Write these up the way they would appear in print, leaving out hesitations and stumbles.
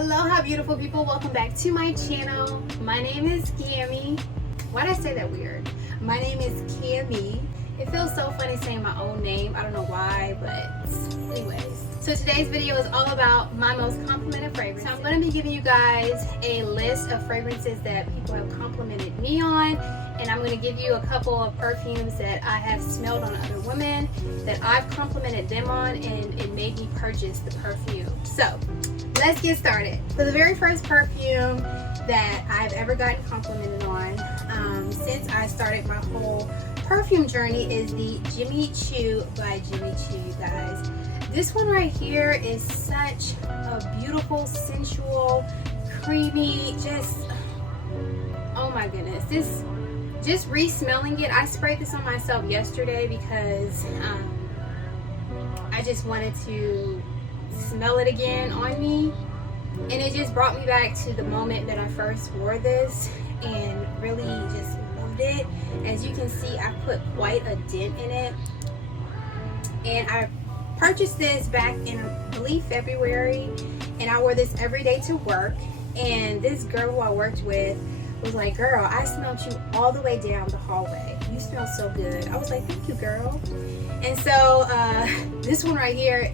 Aloha beautiful people, welcome back to my channel. My name is Cammy. Why did I say that weird? My name is Cammy. It feels so funny saying my own name. I don't know why, but anyways. So today's video is all about my most complimented fragrances. So I'm going to be giving you guys a list of fragrances that people have complimented me on, and I'm going to give you a couple of perfumes that I have smelled on other women that I've complimented them on, and it made me purchase the perfume. So let's get started. So the very first perfume that I've ever gotten complimented on since I started my whole perfume journey is the Jimmy Choo by Jimmy Choo, you guys. This one right here is such a beautiful, sensual, creamy, just, oh my goodness. This, just re-smelling it, I sprayed this on myself yesterday because I just wanted to smell it again on me, and it just brought me back to the moment that I first wore this and really just loved it. As you can see, I put quite a dent in it, and I purchased this back in, I believe, February, and I wore this every day to work. And this girl who I worked with was like, "Girl, I smelled you all the way down the hallway. You smell so good." I was like, "Thank you, girl." And so this one right here,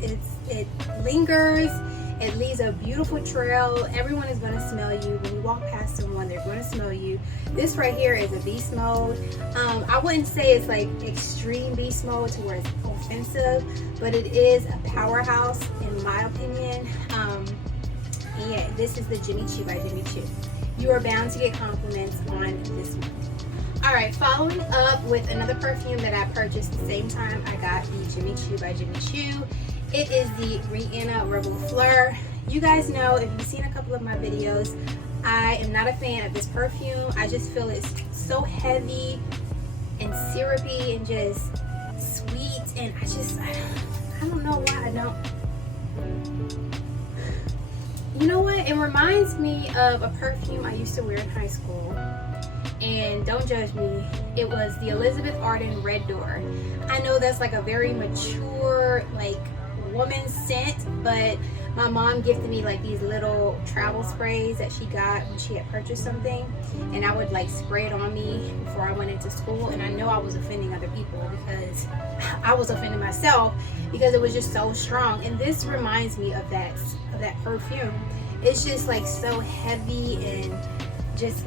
it lingers. It leaves a beautiful trail. Everyone is going to smell you. When you walk past someone, they're going to smell you. This right here is a beast mode. I wouldn't say it's like extreme beast mode to where it's offensive, but it is a powerhouse in my opinion. And yeah, this is the Jimmy Choo by Jimmy Choo. You are bound to get compliments on this one. Alright, following up with another perfume that I purchased the same time I got the Jimmy Choo by Jimmy Choo. It is the Rihanna Rebl Fleur. You guys know, if you've seen a couple of my videos, I am not a fan of this perfume. I just feel it's so heavy and syrupy and just sweet, and I don't know why I don't. You know what? It reminds me of a perfume I used to wear in high school. And don't judge me, it was the Elizabeth Arden Red Door. I know that's like a very mature, like, woman scent, but my mom gifted me like these little travel sprays that she got when she had purchased something, and I would like spray it on me before I went into school. And I know I was offending other people because I was offending myself because it was just so strong. And this reminds me of that perfume. It's just like so heavy and just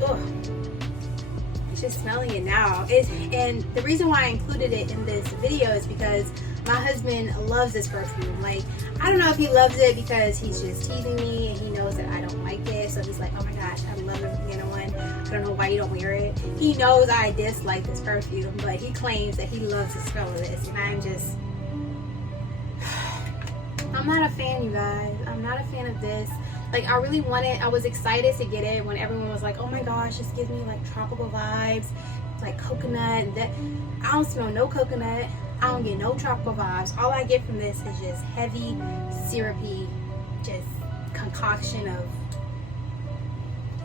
just smelling it now. And the reason why I included it in this video is because my husband loves this perfume. Like, I don't know if he loves it because he's just teasing me and he knows that I don't like it, so he's like, "Oh my gosh, I love the Rihanna one. I don't know why you don't wear it." He knows I dislike this perfume, but he claims that he loves the smell of this, and I'm not a fan, you guys. I'm not a fan of this. Like, I really wanted, I was excited to get it when everyone was like, "Oh my gosh, this gives me like tropical vibes, like coconut." That I don't smell no coconut. I don't get no tropical vibes. All I get from this is just heavy, syrupy, just concoction of,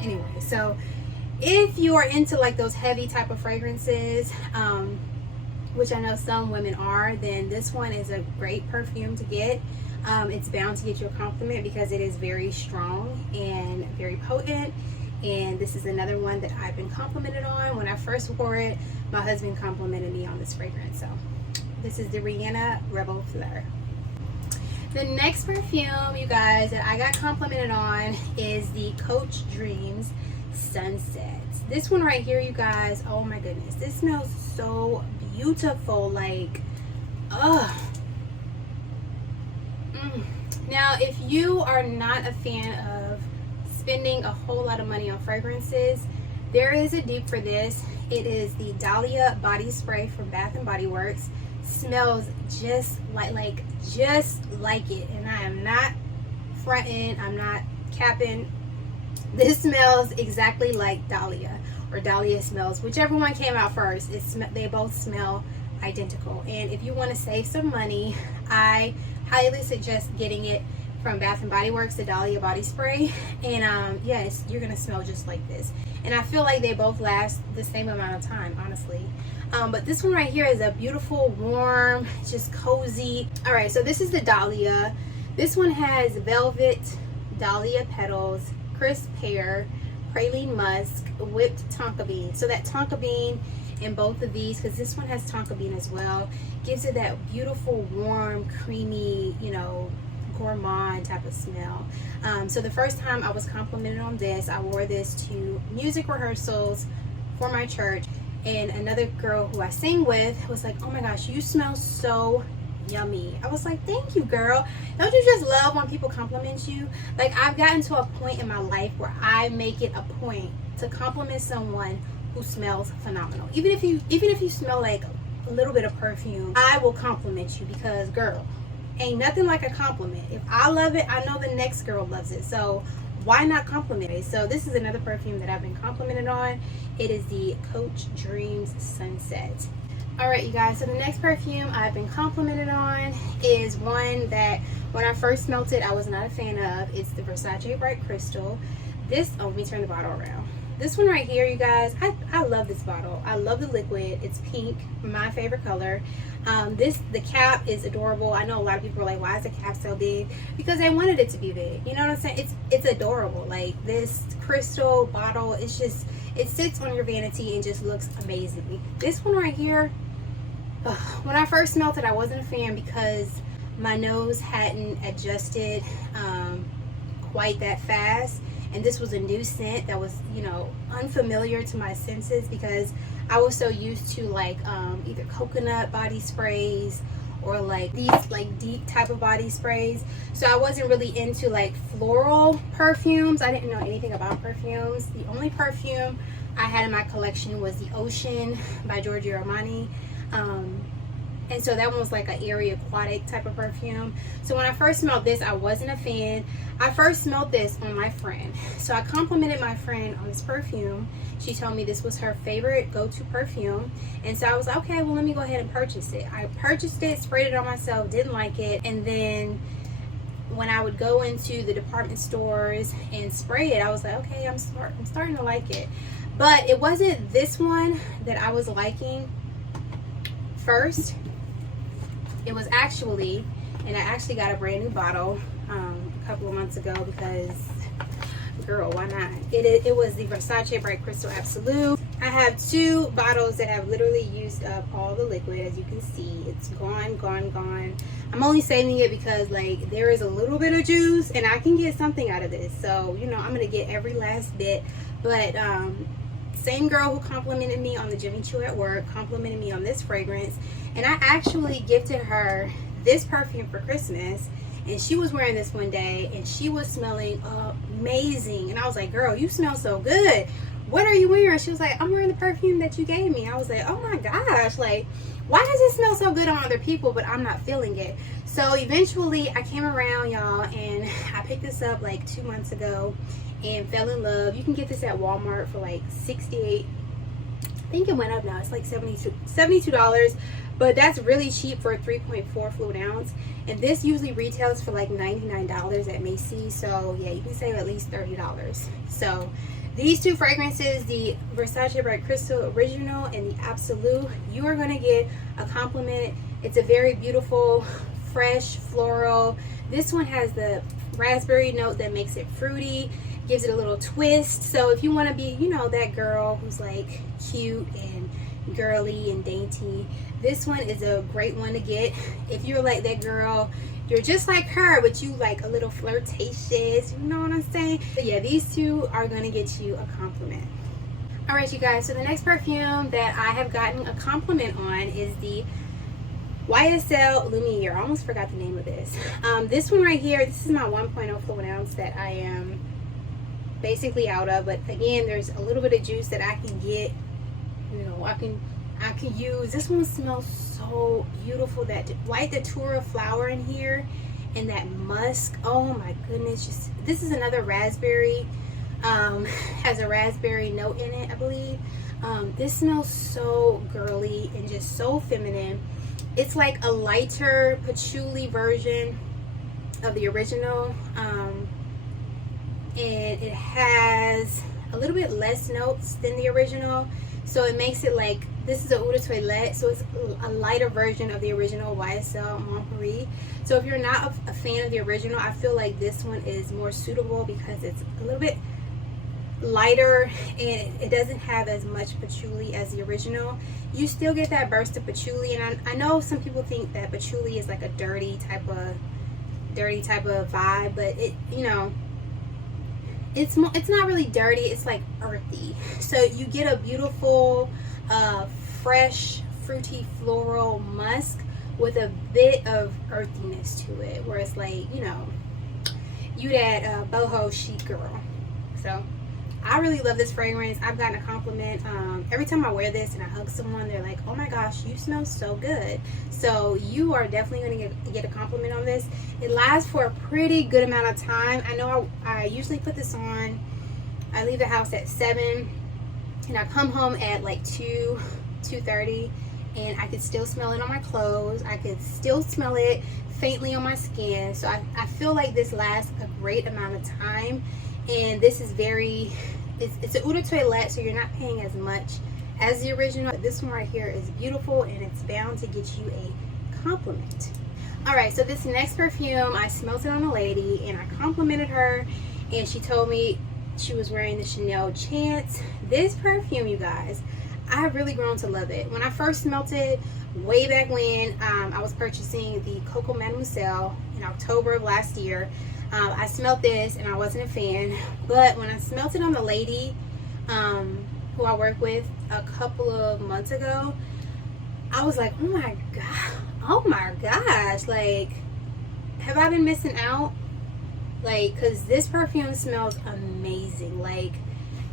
anyway. So if you are into like those heavy type of fragrances, which I know some women are, then this one is a great perfume to get. It's bound to get you a compliment because it is very strong and very potent. And this is another one that I've been complimented on. When I first wore it, my husband complimented me on this fragrance. So this is the Rihanna Rebl Fleur. The next perfume, you guys, that I got complimented on is the Coach Dreams Sunset. This one right here, you guys, oh my goodness, this smells so beautiful. Like, ugh. Now, if you are not a fan of spending a whole lot of money on fragrances, there is a dupe for this. It is the Dahlia body spray from Bath and Body Works. Smells just like it, and I am not fronting, I'm not capping. This smells exactly like Dahlia, or Dahlia smells, whichever one came out first. They both smell identical. And if you want to save some money, I highly suggest getting it from Bath and Body Works, the Dahlia body spray. And yes, you're gonna smell just like this, and I feel like they both last the same amount of time, honestly. But this one right here is a beautiful, warm, just cozy. All right, so this is the Dahlia. This one has velvet Dahlia petals, crisp pear, praline musk, whipped tonka bean. So that tonka bean in both of these, because this one has tonka bean as well, gives it that beautiful, warm, creamy, you know, gourmand type of smell. So the first time I was complimented on this, I wore this to music rehearsals for my church, and another girl who I sing with was like, oh my gosh, you smell so yummy. I was like, thank you, girl. Don't you just love when people compliment you? Like, I've gotten to a point in my life where I make it a point to compliment someone who smells phenomenal. Even if you smell like a little bit of perfume, I will compliment you, because girl, ain't nothing like a compliment. If I love it, I know the next girl loves it. So why not compliment it? So this is another perfume that I've been complimented on. It is the Coach Dreams Sunset. All right, you guys, so the next perfume I've been complimented on is one that when I first smelled it, I was not a fan of. It's the Versace Bright Crystal. This, oh, let me turn the bottle around. This one right here, you guys, I love this bottle. I love the liquid. It's pink, my favorite color. The cap is adorable. I know a lot of people are like, why is the cap so big? Because they wanted it to be big. You know what I'm saying? It's adorable. Like, this crystal bottle, it's just, it sits on your vanity and just looks amazing. This one right here, when I first smelled it, I wasn't a fan because my nose hadn't adjusted quite that fast. And this was a new scent that was, you know, unfamiliar to my senses, because I was so used to like either coconut body sprays or like these like deep type of body sprays. So I wasn't really into like floral perfumes. I didn't know anything about perfumes. The only perfume I had in my collection was the Ocean by Giorgio Armani. And so that one was like an airy aquatic type of perfume. So when I first smelled this, I wasn't a fan. I first smelled this on my friend. So I complimented my friend on this perfume. She told me this was her favorite go-to perfume. And so I was like, okay, well, let me go ahead and purchase it. I purchased it, sprayed it on myself, didn't like it. And then when I would go into the department stores and spray it, I was like, okay, I'm starting to like it. But it wasn't this one that I was liking first. It was actually, and I actually got a brand new bottle a couple of months ago because, girl, why not? It was the Versace Bright Crystal Absolu. I have two bottles that have literally used up all the liquid. As you can see, it's gone. I'm only saving it because like there is a little bit of juice and I can get something out of this. So, you know, I'm gonna get every last bit. But same girl who complimented me on the Jimmy Choo at work complimented me on this fragrance, and I actually gifted her this perfume for Christmas, and she was wearing this one day and she was smelling amazing, and I was like, girl, you smell so good. What are you wearing? She was like, I'm wearing the perfume that you gave me. I was like, oh my gosh, like, why does it smell so good on other people but I'm not feeling it? So eventually I came around, y'all, and I picked this up like 2 months ago and fell in love. You can get this at Walmart for like $68. I think it went up now. It's like $72, but that's really cheap for a 3.4 fluid ounce. And this usually retails for like $99 at Macy's. So yeah, you can save at least $30. So these two fragrances, the Versace Bright Crystal Original and the Absolu, you are gonna get a compliment. It's a very beautiful, fresh, floral. This one has the raspberry note that makes it fruity, gives it a little twist. So if you want to be, you know, that girl who's like cute and girly and dainty, this one is a great one to get. If you're like that girl, you're just like her, but you like a little flirtatious, you know what I'm saying? But yeah, these two are going to get you a compliment. All right, you guys, so the next perfume that I have gotten a compliment on is the YSL Lumiere. I almost forgot the name of this. This one right here, this is my 1.0 fluid ounce that I am basically out of, but again, there's a little bit of juice that I can get, you know, I can use. This one smells so beautiful. That white datura flower in here and that musk, oh my goodness. Just, this is another raspberry, has a raspberry note in it, I believe. This smells so girly and just so feminine. It's like a lighter patchouli version of the original, and it has a little bit less notes than the original. So it makes it like, this is a eau de toilette, so it's a lighter version of the original YSL Lumiere. So if you're not a fan of the original, I feel like this one is more suitable because it's a little bit lighter and it doesn't have as much patchouli as the original. You still get that burst of patchouli, and I know some people think that patchouli is like a dirty type of vibe, but it, you know, it's not really dirty, it's like earthy. So you get a beautiful fresh fruity floral musk with a bit of earthiness to it, where it's like, you know, you that boho chic girl. So I really love this fragrance. I've gotten a compliment every time I wear this and I hug someone. They're like, oh my gosh, you smell so good. So you are definitely going to get a compliment on this. It lasts for a pretty good amount of time. I know I usually put this on, I leave the house at 7 and I come home at like 2:30, and I could still smell it on my clothes. I could still smell it faintly on my skin. So I feel like this lasts a great amount of time. And this is it's an eau de toilette, so you're not paying as much as the original. But this one right here is beautiful, and it's bound to get you a compliment. All right, so this next perfume, I smelled it on a lady and I complimented her, and she told me she was wearing the Chanel Chance. This perfume, you guys, I have really grown to love it. When I first smelled it way back when I was purchasing the Coco Mademoiselle in October of last year, I smelled this and I wasn't a fan, but when I smelled it on the lady who I work with a couple of months ago, I was like, oh my gosh, like, have I been missing out? Like, because this perfume smells amazing, like,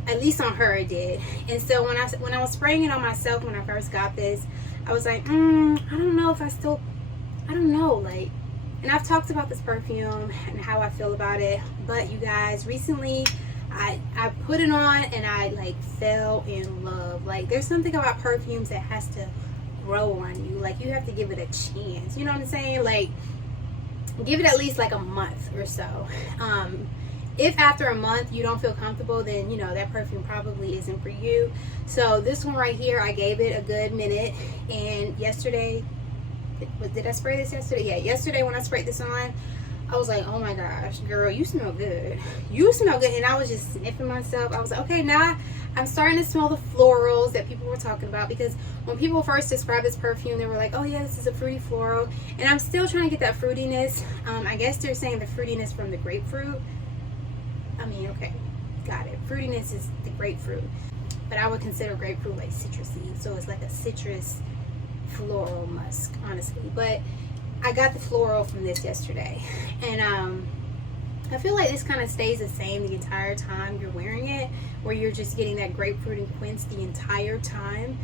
at least on her it did. And so when I was spraying it on myself when I first got this, I was like, I don't know if I don't know, like. And I've talked about this perfume and how I feel about it, but you guys, recently I put it on and I like fell in love. Like, there's something about perfumes that has to grow on you. Like, you have to give it a chance, you know what I'm saying? Like, give it at least like a month or so. If after a month you don't feel comfortable, then you know that perfume probably isn't for you. So this one right here, I gave it a good minute, and yesterday, did I spray this yesterday? Yeah, yesterday when I sprayed this on, I was like, oh my gosh, girl, you smell good. You smell good. And I was just sniffing myself. I was like, okay, now I'm starting to smell the florals that people were talking about, because when people first described this perfume, they were like, oh yeah, this is a fruity floral. And I'm still trying to get that fruitiness. I guess they're saying the fruitiness from the grapefruit. I mean, okay, got it. Fruitiness is the grapefruit. But I would consider grapefruit like citrusy. So it's like a citrus floral musk, honestly. But I got the floral from this yesterday, and I feel like this kind of stays the same the entire time you're wearing it, where you're just getting that grapefruit and quince the entire time.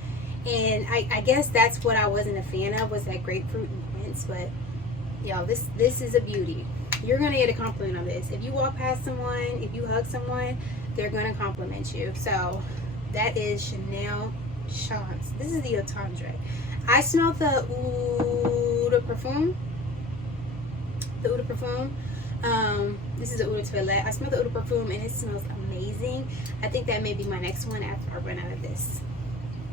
And I guess that's what I wasn't a fan of, was that grapefruit and quince. But yo, this is a beauty. You're gonna get a compliment on this. If you walk past someone, if you hug someone, they're gonna compliment you. So that is Chanel Chance. This is the tendre. I smelled the eau de parfum. The eau de parfum. This is the eau de toilette. I smelled the eau de parfum and it smells amazing. I think that may be my next one after I run out of this.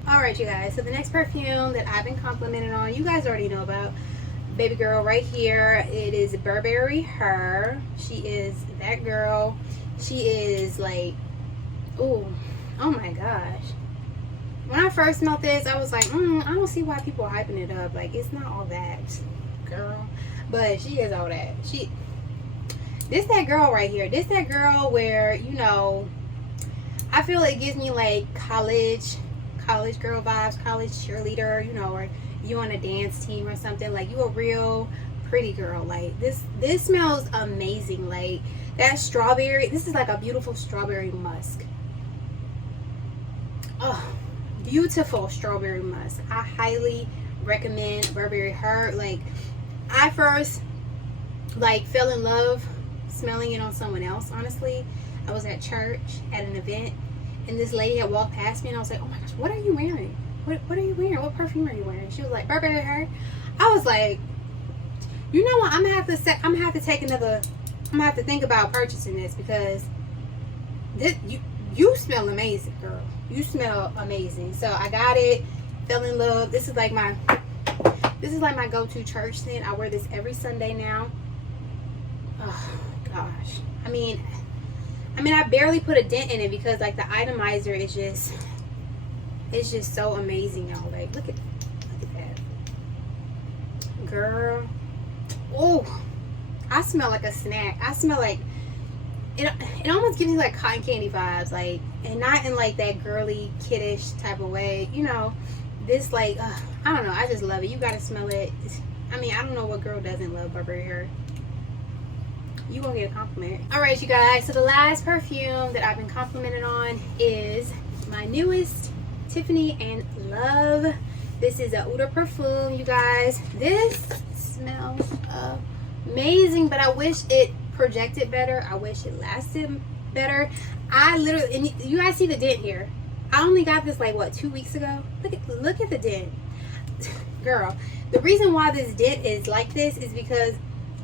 Alright, you guys. So the next perfume that I've been complimented on, you guys already know about. Baby girl right here. It is Burberry Her. She is that girl. She is like, oh my gosh. When I first smelled this, I was like, I don't see why people are hyping it up. Like, it's not all that, girl. But she is all that. This that girl right here. This that girl where, you know, I feel it gives me like college girl vibes, college cheerleader, you know, or you on a dance team or something. Like, you a real pretty girl. Like, this smells amazing. Like, that strawberry, this is like a beautiful strawberry musk. Oh, beautiful strawberry musk. I highly recommend Burberry Her. Like, I first like fell in love smelling it on someone else. Honestly, I was at church at an event, and this lady had walked past me, and I was like, oh my gosh, what are you wearing? What are you wearing? What perfume are you wearing? She was like, Burberry Her. I was like, you know what? I'm gonna have to think about purchasing this, because You smell amazing, girl. You smell amazing. So I got it, fell in love. This is like my go-to church scent. I wear this every Sunday now. Oh gosh. I mean I barely put a dent in it because like the atomizer is just, it's just so amazing, y'all. Like look at that. Girl. Oh, I smell like a snack. I smell like it almost gives me like cotton candy vibes, like, and not in like that girly kiddish type of way, you know. This like I don't know, I just love it. You gotta smell it. I mean, I don't know what girl doesn't love Burberry Her. You gonna get a compliment. All right, you guys, so the last perfume that I've been complimented on is my newest Tiffany Love. This is a Eau de Parfum, you guys. This smells amazing, but I wish it projected better. I wish it lasted better. I literally, and you guys see the dent here. I only got this like what, 2 weeks ago. Look at the dent. Girl, the reason why this dent is like this is because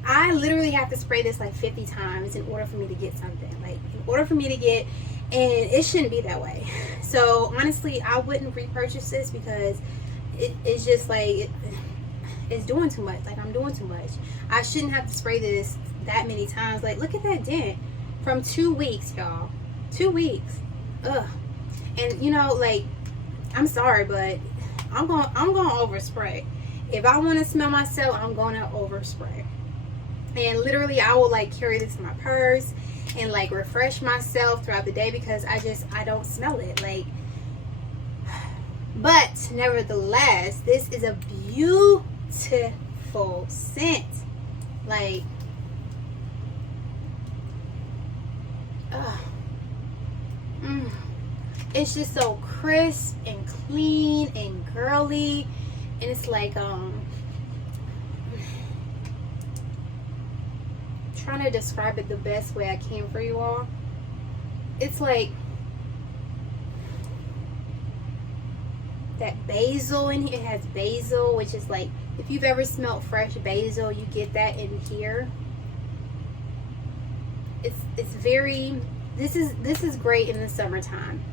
I literally have to spray this like 50 times in order for me to get something. Like in order for me to get, and it shouldn't be that way. So honestly, I wouldn't repurchase this because it's just like it's doing too much. Like I'm doing too much. I shouldn't have to spray this that many times. Like look at that dent from 2 weeks, y'all. 2 weeks. Ugh. And you know, like, I'm sorry, but I'm going overspray. If I want to smell myself, I'm going to overspray. And literally I will like carry this in my purse and like refresh myself throughout the day because I don't smell it. Like, but nevertheless, this is a beautiful scent. Like, it's just so crisp and clean and girly, and it's like trying to describe it the best way I can for you all. It's like that basil in here. It has basil, which is like, if you've ever smelled fresh basil, you get that in here. It's very, this is great in the summertime.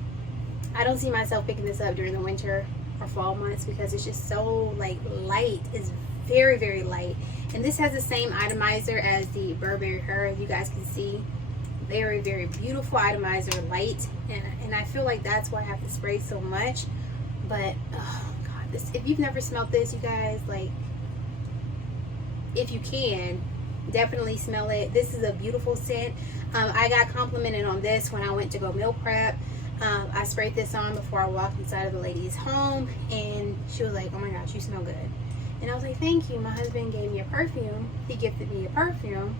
I don't see myself picking this up during the winter or fall months because it's just so like light. It's very, very light. And this has the same atomizer as the Burberry Her, as you guys can see. Very, very beautiful atomizer, light. And I feel like that's why I have to spray so much. But oh god, this, if you've never smelled this, you guys, like, if you can, definitely smell it. This is a beautiful scent. I got complimented on this when I went to go meal prep. I sprayed this on before I walked inside of the lady's home, and she was like, oh my gosh, you smell good. And I was like, thank you. My husband gave me a perfume. He gifted me a perfume.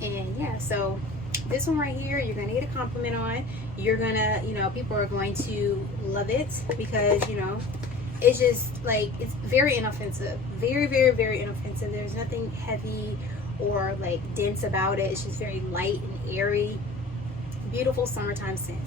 And yeah, so this one right here, you're gonna get a compliment on. You're gonna, you know, people are going to love it because, you know, it's just like, it's very inoffensive. Very, very, very inoffensive. There's nothing heavy or like dense about it. It's just very light and airy. Beautiful summertime scent.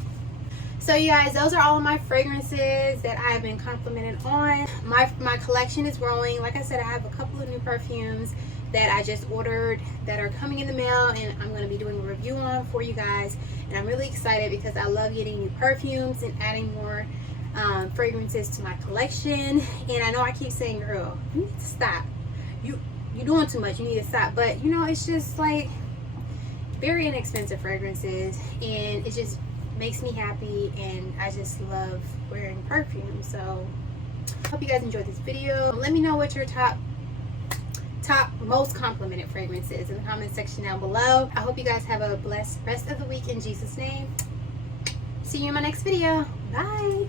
So you guys, those are all of my fragrances that I've been complimented on. My collection is growing. Like I said, I have a couple of new perfumes that I just ordered that are coming in the mail, and I'm going to be doing a review on for you guys. And I'm really excited because I love getting new perfumes and adding more fragrances to my collection. And I know I keep saying, girl, you need to stop. You're doing too much. You need to stop. But you know, it's just like very inexpensive fragrances, and it just makes me happy, and I just love wearing perfume. So hope you guys enjoyed this video. Let me know what your top most complimented fragrances in the comment section down below. I hope you guys have a blessed rest of the week in Jesus' name. See you in my next video. Bye.